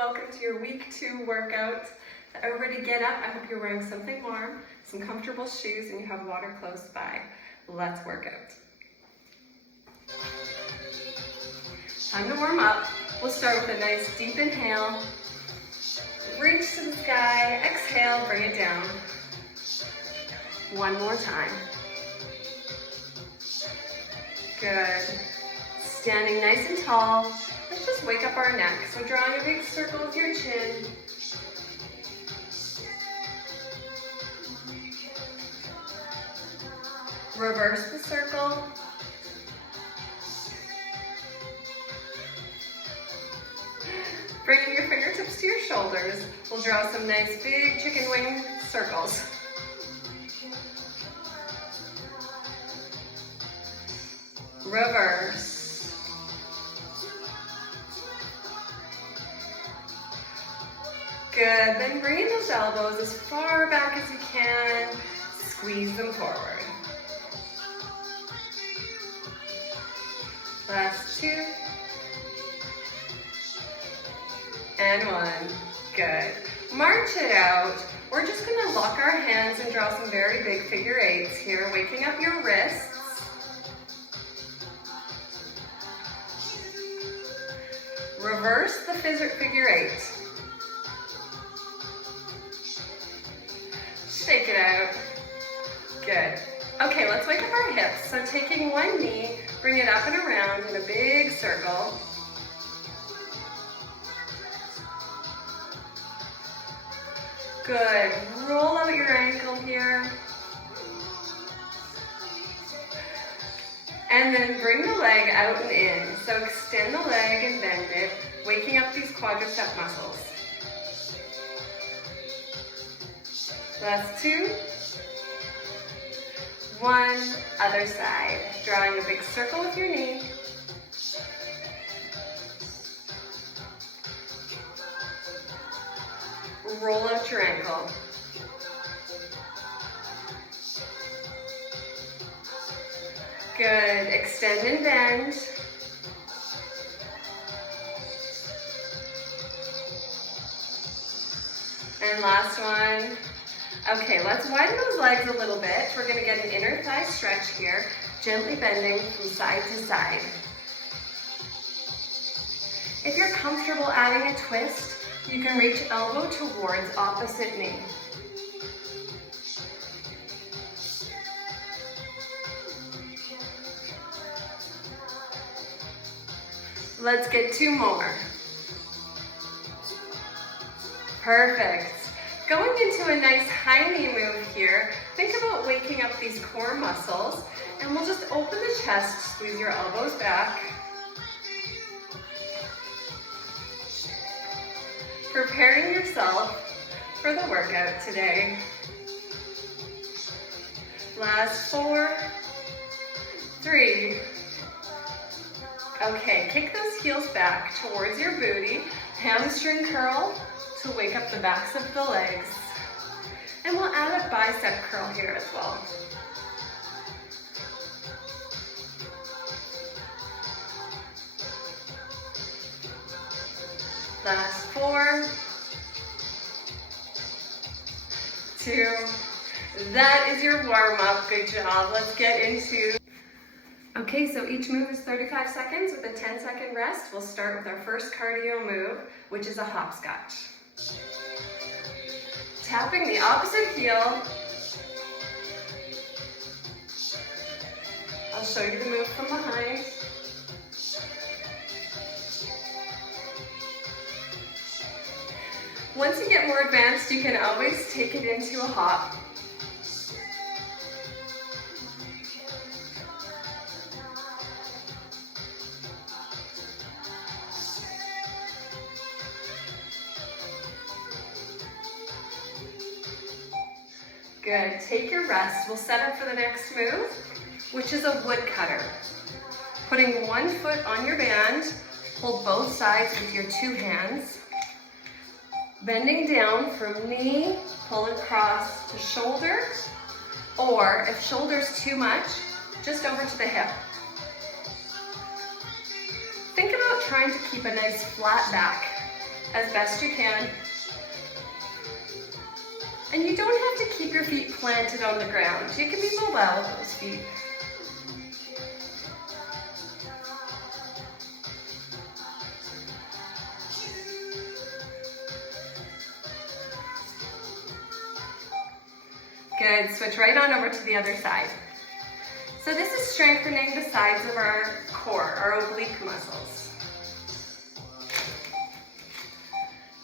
welcome to your week 2 workout. Everybody get up. I hope you're wearing something warm, some comfortable shoes, and you have water close by. Let's work out. Time to warm up. We'll start with a nice deep inhale. Reach to the sky. Exhale, bring it down. One more time. Good. Standing nice and tall. Let's just wake up our neck. So drawing a big circle with your chin. Reverse the circle. Bringing your fingertips to your shoulders. We'll draw some nice big chicken wing circles. Reverse. Good, then bring those elbows as far back as you can. Squeeze them forward. Last 2. And 1. Good. March it out. We're just gonna lock our hands and draw some very big figure 8s here, waking up your wrists. Reverse the figure 8. Shake it out. Good. Okay, let's wake up our hips. So taking one knee, bring it up and around in a big circle. Good. Roll out your ankle here. And then bring the leg out and in. So extend the leg and bend it, waking up these quadricep muscles. Last 2. 1, other side. Drawing a big circle with your knee. Roll out your ankle. Good. Extend and bend. And last one. Okay, let's widen those legs a little bit. We're going to get an inner thigh stretch here, gently bending from side to side. If you're comfortable adding a twist, you can reach elbow towards opposite knee. Let's get 2 more. Perfect. Going into a nice high knee move here, think about waking up these core muscles, and we'll just open the chest, squeeze your elbows back. Preparing yourself for the workout today. Last 4, 3. Okay, kick those heels back towards your booty, hamstring curl to wake up the backs of the legs. And we'll add a bicep curl here as well. Last 4, 2. That is your warm-up. Good job. Let's get into... Okay, so each move is 35 seconds with a 10-second rest. We'll start with our first cardio move, which is a hopscotch. Tapping the opposite heel. I'll show you the move from behind. Once you get more advanced, you can always take it into a hop. Good, take your rest. We'll set up for the next move, which is a wood cutter. Putting one foot on your band, hold both sides with your 2 hands. Bending down from knee, pull across to shoulder, or if shoulder's too much, just over to the hip. Think about trying to keep a nice flat back. as best you can. And you don't have to keep your feet planted on the ground. You can be mobile with those feet. Good, switch right on over to the other side. So this is strengthening the sides of our core, our oblique muscles.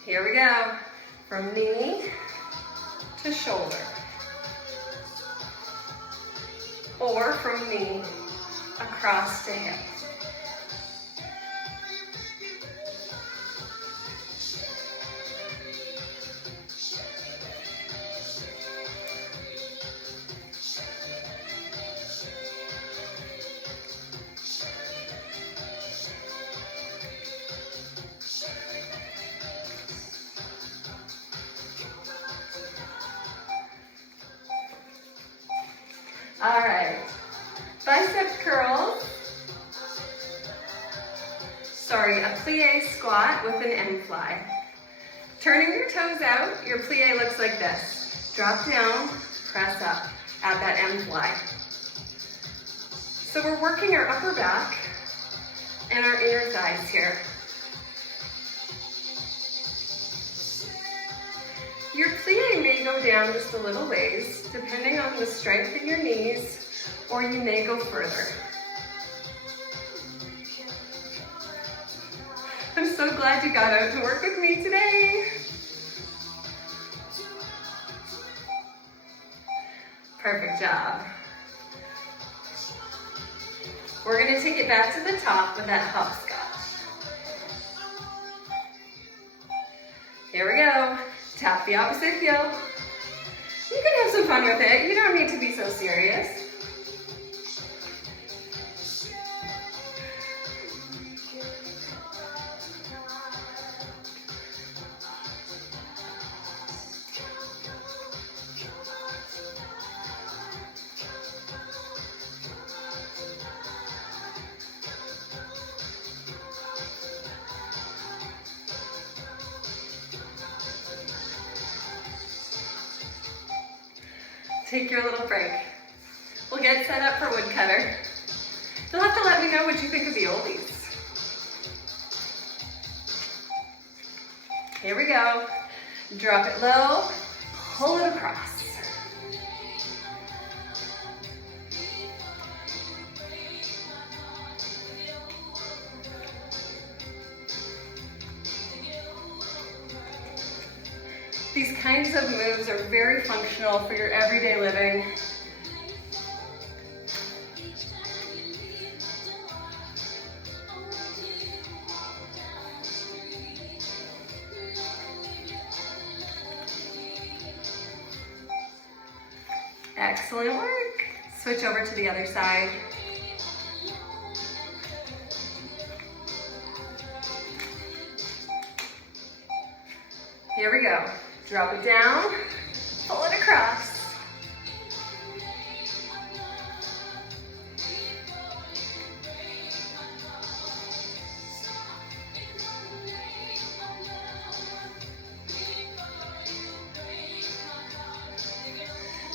Here we go, from knee to shoulder, or from knee across to hip. All right, bicep curls. Sorry, a plie squat with an M-fly. Turning your toes out, your plie looks like this. Drop down, press up, add that M-fly. So we're working our upper back and our inner thighs here. Your plie may go down just a little ways, depending on the strength in your knees, or you may go further. I'm so glad you got out to work with me today. Perfect job. We're gonna take it back to the top with that hopscotch. Here we go. Tap the opposite heel. You can have some fun with it. You don't need to be so serious. Take your little break. We'll get set up for woodcutter. You'll have to let me know what you think of the oldies. Here we go. Drop it low, pull it across. These kinds of moves are very functional for your everyday living. Excellent work. Switch over to the other side. Here we go. Drop it down, pull it across.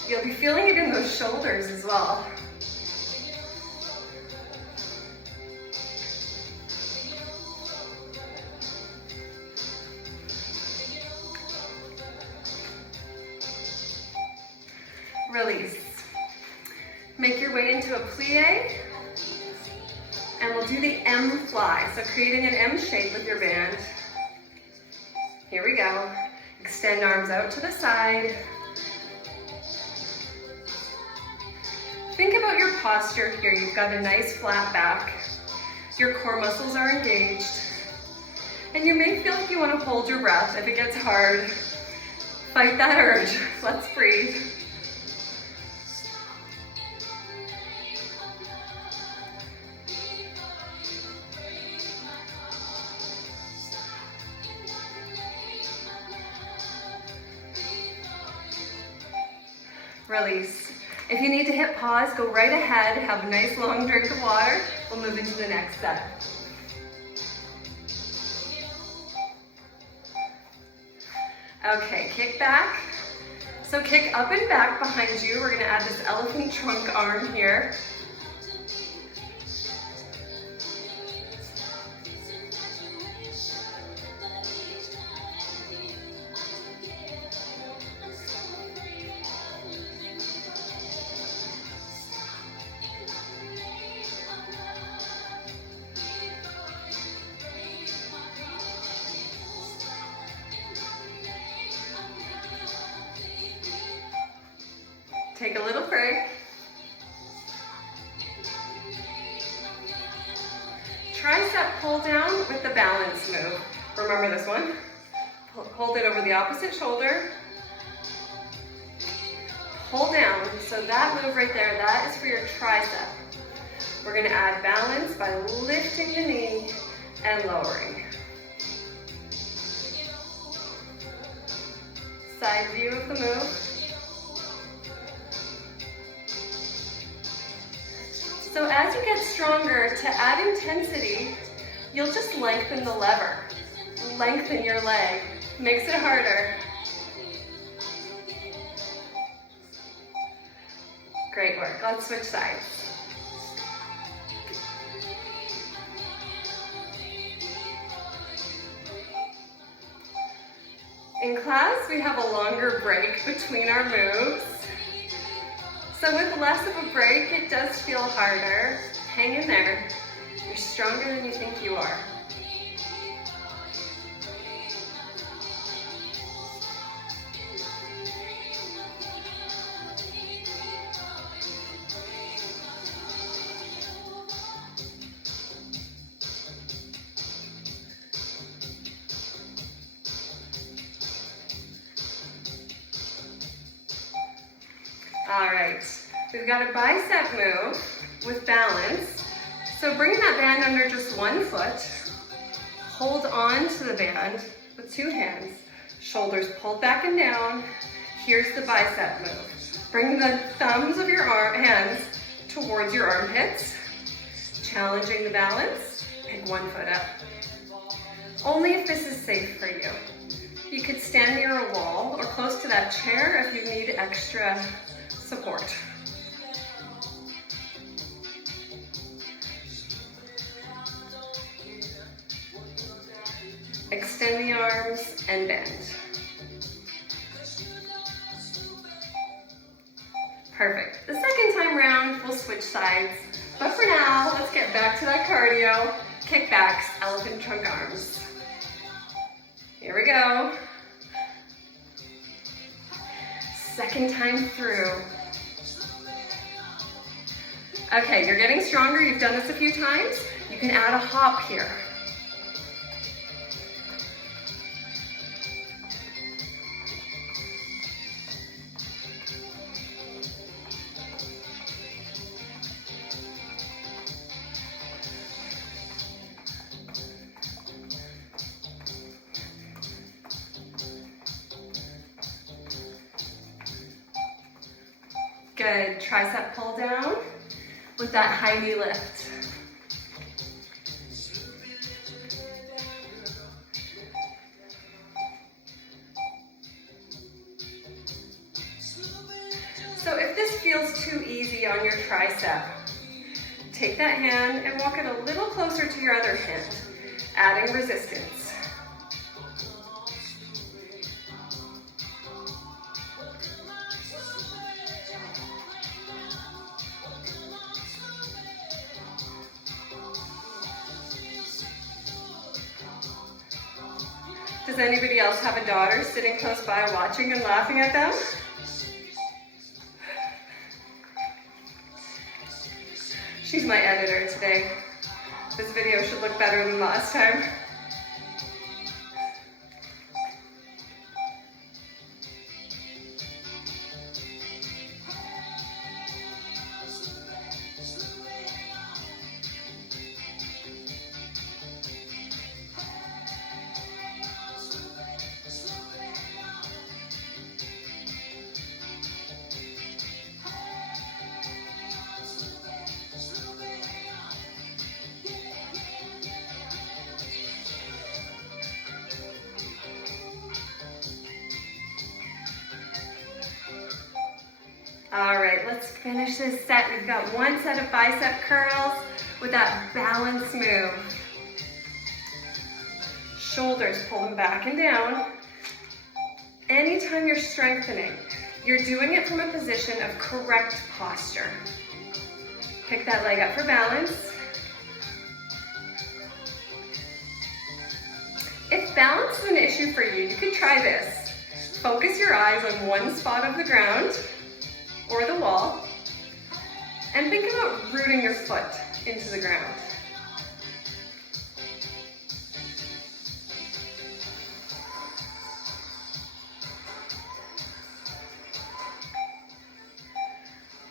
You'll be feeling it in those shoulders as well. Release. Make your way into a plie, and we'll do the M fly. So creating an M shape with your band. Here we go. Extend arms out to the side. Think about your posture here. You've got a nice flat back. Your core muscles are engaged. And you may feel like you want to hold your breath. If it gets hard, fight that urge. Let's breathe. Release. If you need to hit pause, go right ahead, have a nice long drink of water. We'll move into the next set. Okay, kick back. So kick up and back behind you. We're gonna add this elephant trunk arm here. Take a little break. Tricep pull down with the balance move. Remember this one. Hold it over the opposite shoulder. Pull down. So that move right there, that is for your tricep. We're gonna add balance by lifting the knee and lowering. Side view of the move. So as you get stronger, to add intensity, you'll just lengthen the lever. Lengthen your leg. Makes it harder. Great work. Let's switch sides. In class, we have a longer break between our moves. So with less of a break, it does feel harder. Hang in there. You're stronger than you think you are. All right, we've got a bicep move with balance. So bring that band under just one foot. Hold on to the band with two hands. Shoulders pulled back and down. Here's the bicep move. Bring the thumbs of your hands towards your armpits. Challenging the balance, pick one foot up. Only if this is safe for you. You could stand near a wall or close to that chair if you need extra support. Extend the arms and bend. Perfect. The second time round, we'll switch sides. But for now, let's get back to that cardio. Kickbacks, elephant trunk arms. Here we go. Second time through. Okay, you're getting stronger. You've done this a few times. You can add a hop here. Good, tricep pull down with that high knee lift. So if this feels too easy on your tricep, take that hand and walk it a little closer to your other hand, adding resistance. Does anybody else have a daughter sitting close by watching and laughing at them? She's my editor today. This video should look better than last time. All right, let's finish this set. We've got one set of bicep curls with that balance move. Shoulders pulling back and down. Anytime you're strengthening, you're doing it from a position of correct posture. Pick that leg up for balance. If balance is an issue for you, you can try this. Focus your eyes on one spot of the ground or the wall, and think about rooting your foot into the ground.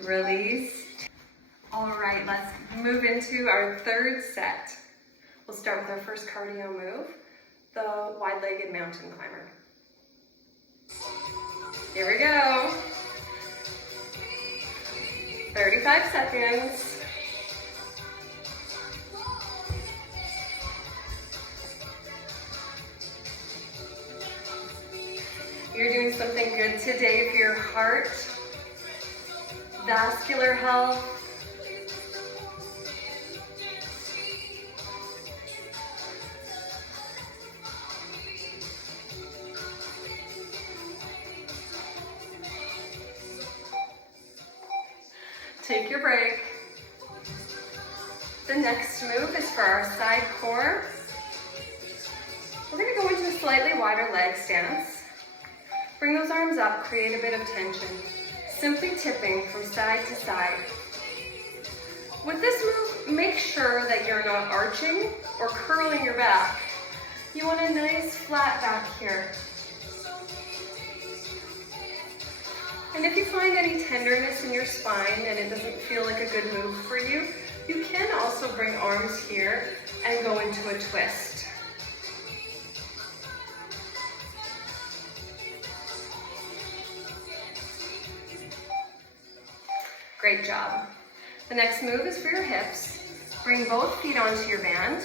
Release. All right, let's move into our third set. We'll start with our first cardio move, the wide-legged mountain climber. Here we go. 35 seconds. You're doing something good today for your heart, vascular health. Take your break. The next move is for our side core. We're going to go into a slightly wider leg stance. Bring those arms up, create a bit of tension. Simply tipping from side to side. With this move, make sure that you're not arching or curling your back. You want a nice flat back here. And if you find any tenderness in your spine and it doesn't feel like a good move for you, you can also bring arms here and go into a twist. Great job. The next move is for your hips. Bring both feet onto your band.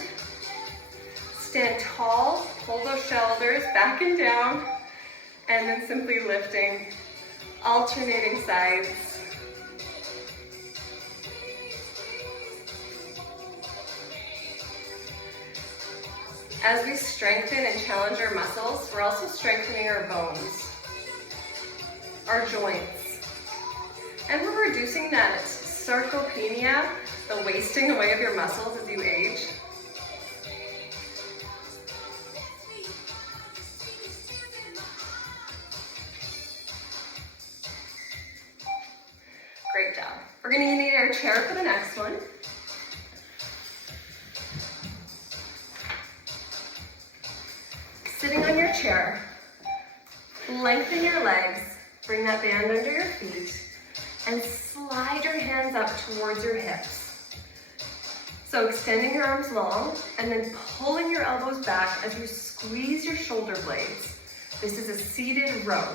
Stand tall, pull those shoulders back and down, and then simply lifting. Alternating sides. As we strengthen and challenge our muscles, we're also strengthening our bones, our joints, and we're reducing that sarcopenia, the wasting away of your muscles as you age. Great job. We're going to need our chair for the next one. Sitting on your chair, lengthen your legs, bring that band under your feet, and slide your hands up towards your hips. So extending your arms long, and then pulling your elbows back as you squeeze your shoulder blades. This is a seated row.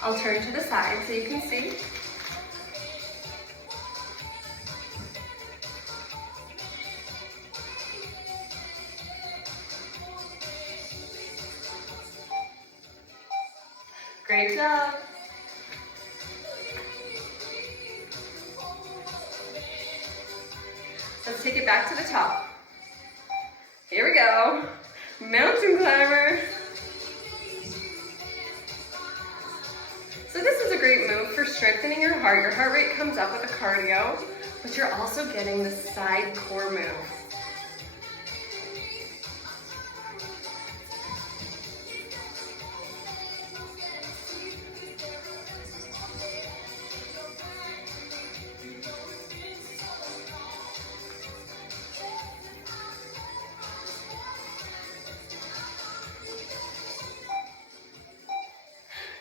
I'll turn to the side so you can see. Great job. Let's take it back to the top. Here we go. Mountain climber. So this is a great move for strengthening your heart. Your heart rate comes up with a cardio, but you're also getting the side core move.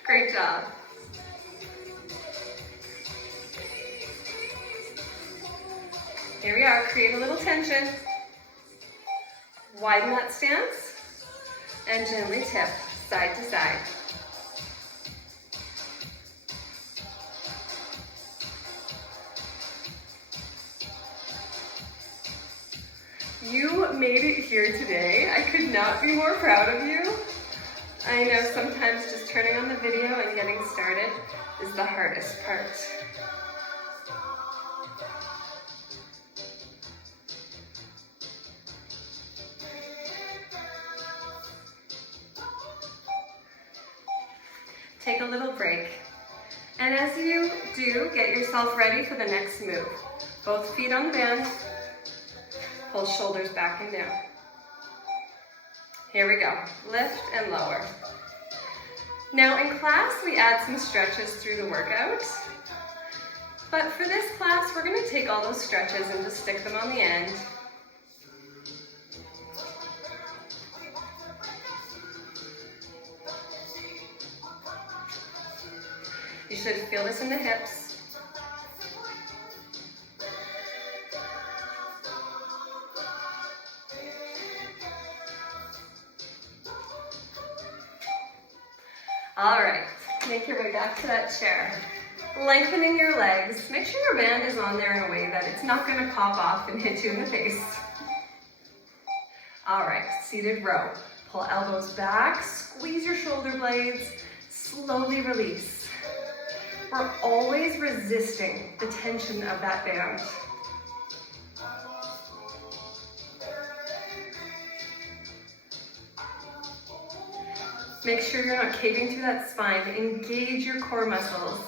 Great job. Here we are, create a little tension. Widen that stance and gently tip side to side. You made it here today. I could not be more proud of you. I know sometimes just turning on the video and getting started is the hardest part. Take a little break. And as you do, get yourself ready for the next move. Both feet on the band, pull shoulders back and down. Here we go, lift and lower. Now in class, we add some stretches through the workout. But for this class, we're gonna take all those stretches and just stick them on the end. You should feel this in the hips. All right, make your way back to that chair. Lengthening your legs. Make sure your band is on there in a way that it's not gonna pop off and hit you in the face. All right, seated row. Pull elbows back, squeeze your shoulder blades, slowly release. We're always resisting the tension of that band. Make sure you're not caving through that spine. Engage your core muscles.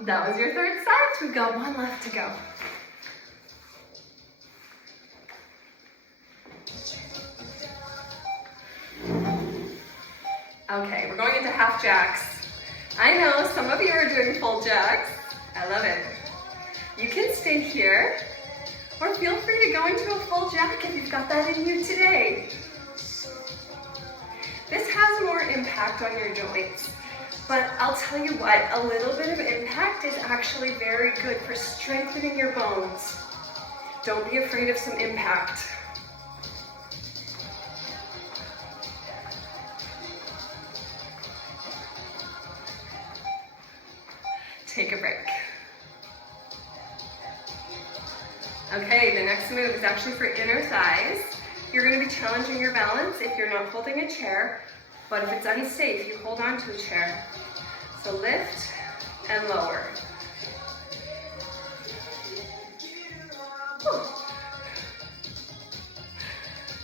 That was your third set. We've got one left to go. Okay, we're going into half jacks. I know some of you are doing full jacks. I love it. You can stay here, or feel free to go into a full jack if you've got that in you today. This has more impact on your joints, but I'll tell you what, a little bit of impact is actually very good for strengthening your bones. Don't be afraid of some impact. Take a break. Okay, the next move is actually for inner thighs. You're going to be challenging your balance if you're not holding a chair, but if it's unsafe, you hold on to a chair. So lift and lower. Whew.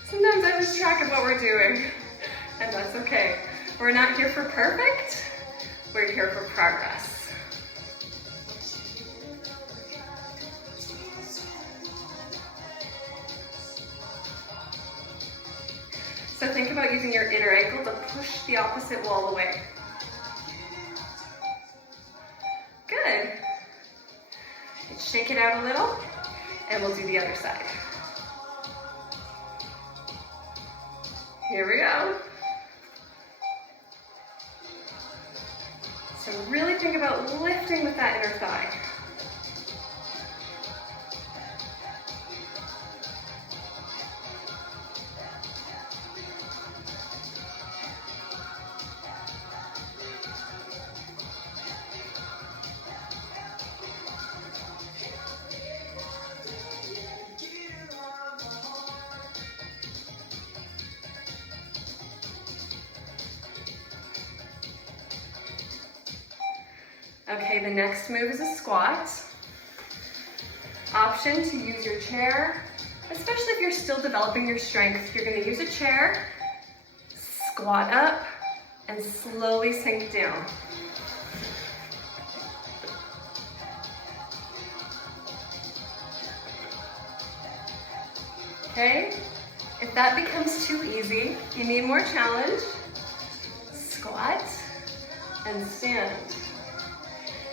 Sometimes I lose track of what we're doing, and that's okay. We're not here for perfect, we're here for progress. So think about using your inner ankle to push the opposite wall away. Good. Shake it out a little, and we'll do the other side. Here we go. So really think about lifting with that inner thigh. Okay, the next move is a squat. Option to use your chair, especially if you're still developing your strength. You're going to use a chair, squat up, and slowly sink down. Okay, if that becomes too easy, you need more challenge. Squat and stand.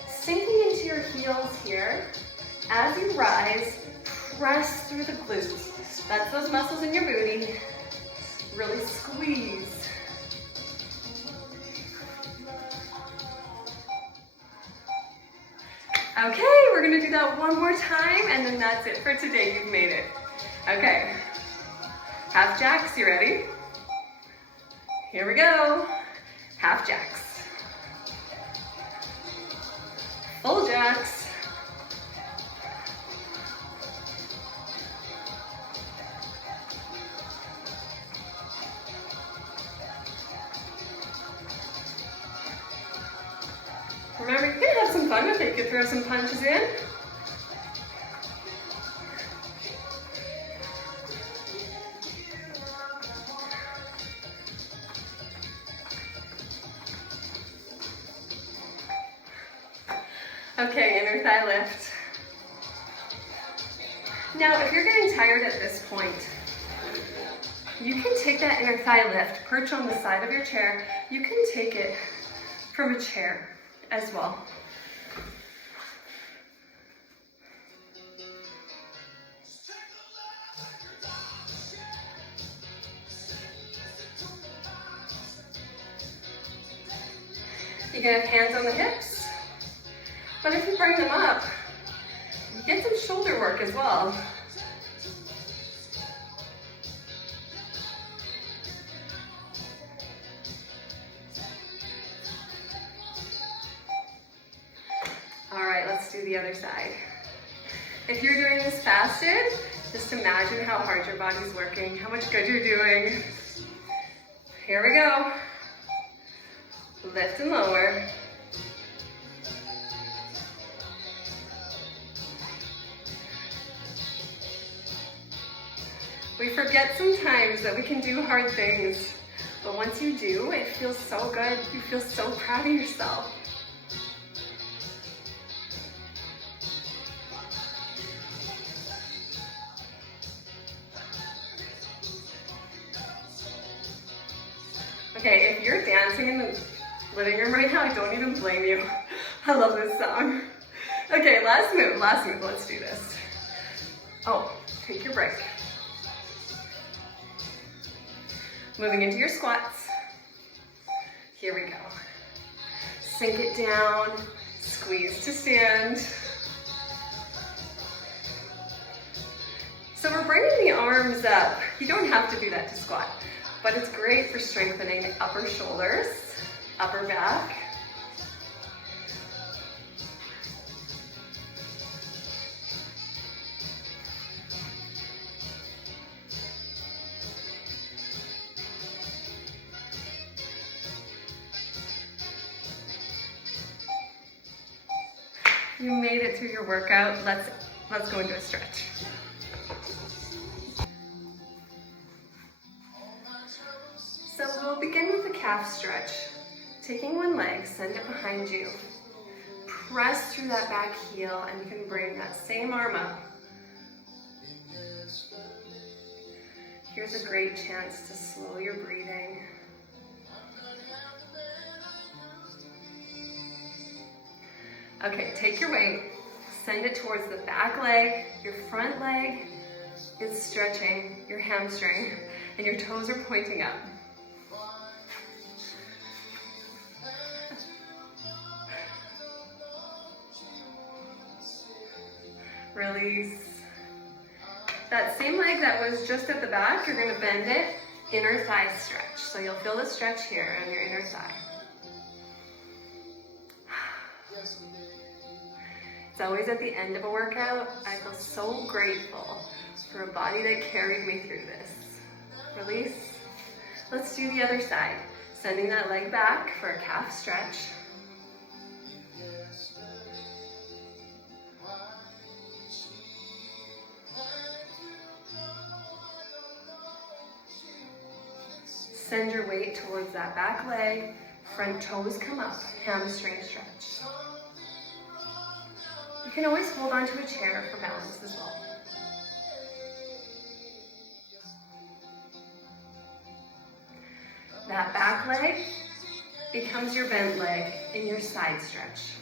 Sinking into your heels here. As you rise, press through the glutes. That's those muscles in your booty. Really squeeze. Okay, we're gonna do that one more time, and then that's it for today. You've made it. Okay, half jacks, you ready? Here we go, half jacks. Full jacks. Remember, you can have some fun with it. You can throw some punches in. Okay, inner thigh lift. Now, if you're getting tired at this point, you can take that inner thigh lift, perch on the side of your chair. You can take it from a chair as well. You can have hands on the hips, but if you bring them up, get some shoulder work as well. All right, let's do the other side. If you're doing this fasted, just imagine how hard your body's working, how much good you're doing. Here we go. Lift and lower. We forget sometimes that we can do hard things, but once you do, it feels so good. You feel so proud of yourself. Okay, if you're dancing in the living room right now, I don't even blame you. I love this song. Okay, last move, let's do this. Oh, take your break. Moving into your squats. Here we go. Sink it down, squeeze to stand. So we're bringing the arms up. You don't have to do that to squat, but it's great for strengthening the upper shoulders, upper back. You made it through your workout. Let's go into a stretch. So we'll begin with the calf stretch. Taking one leg, send it behind you. Press through that back heel and you can bring that same arm up. Here's a great chance to slow your breathing. Okay, take your weight, send it towards the back leg. Your front leg is stretching your hamstring and your toes are pointing up. Release. That same leg that was just at the back, you're gonna bend it, inner thigh stretch. So you'll feel the stretch here on your inner thigh. It's always at the end of a workout. I feel so grateful for a body that carried me through this. Release. Let's do the other side. Sending that leg back for a calf stretch. Send your weight towards that back leg. Front toes come up, hamstring stretch. You can always hold onto a chair for balance as well. That back leg becomes your bent leg in your side stretch.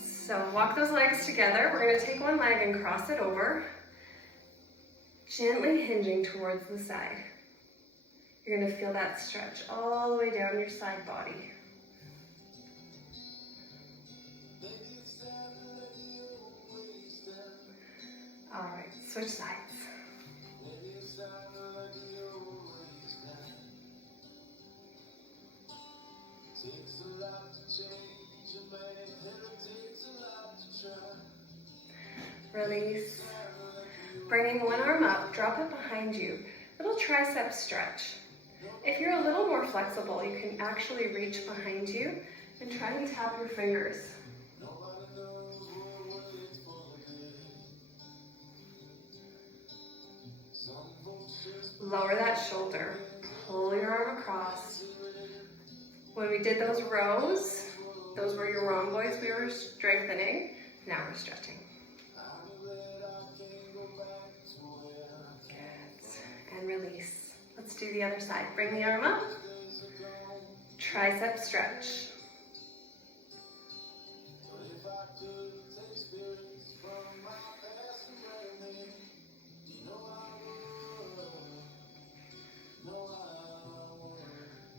So walk those legs together. We're going to take one leg and cross it over, gently hinging towards the side. You're going to feel that stretch all the way down your side body. All right, switch sides. Release. Bringing one arm up, drop it behind you. Little tricep stretch. If you're a little more flexible, you can actually reach behind you and try and tap your fingers. Lower that shoulder. Pull your arm across. When we did those rows, those were your rhomboids we were strengthening. Now we're stretching. Good. And release. Let's do the other side. Bring the arm up. Tricep stretch.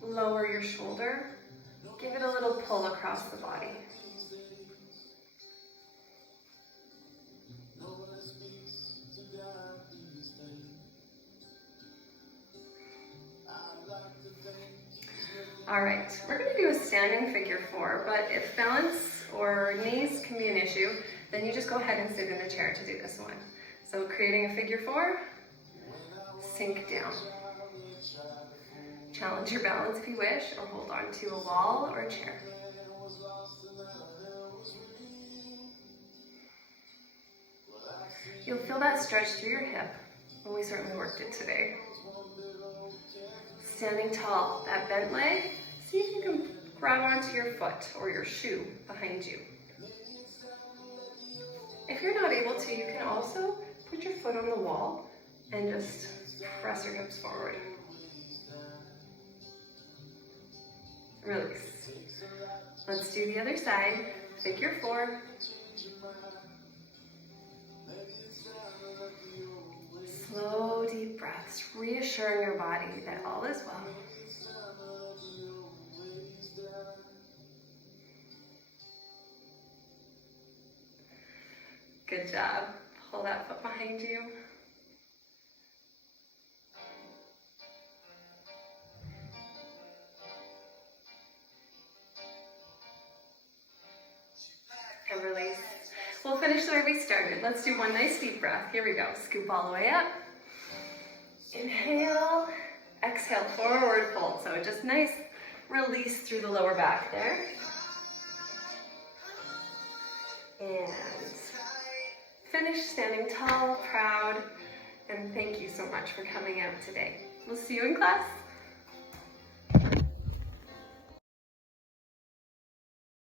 Lower your shoulder. Give it a little pull across the body. All right, we're going to do a standing figure four, but if balance or knees can be an issue, then you just go ahead and sit in the chair to do this one. So creating a figure four, sink down. Challenge your balance if you wish, or hold on to a wall or a chair. You'll feel that stretch through your hip, and we certainly worked it today. Standing tall, that bent leg, see if you can grab onto your foot or your shoe behind you. If you're not able to, you can also put your foot on the wall and just press your hips forward. Release. Let's do the other side. Figure four. Slow, deep breaths, reassuring your body that all is well. Good job. Pull that foot behind you. And release. We'll finish the way we started. Let's do one nice deep breath. Here we go. Scoop all the way up. Inhale. Exhale, forward fold. So just nice release through the lower back there. And finish standing tall, proud. And thank you so much for coming out today. We'll see you in class.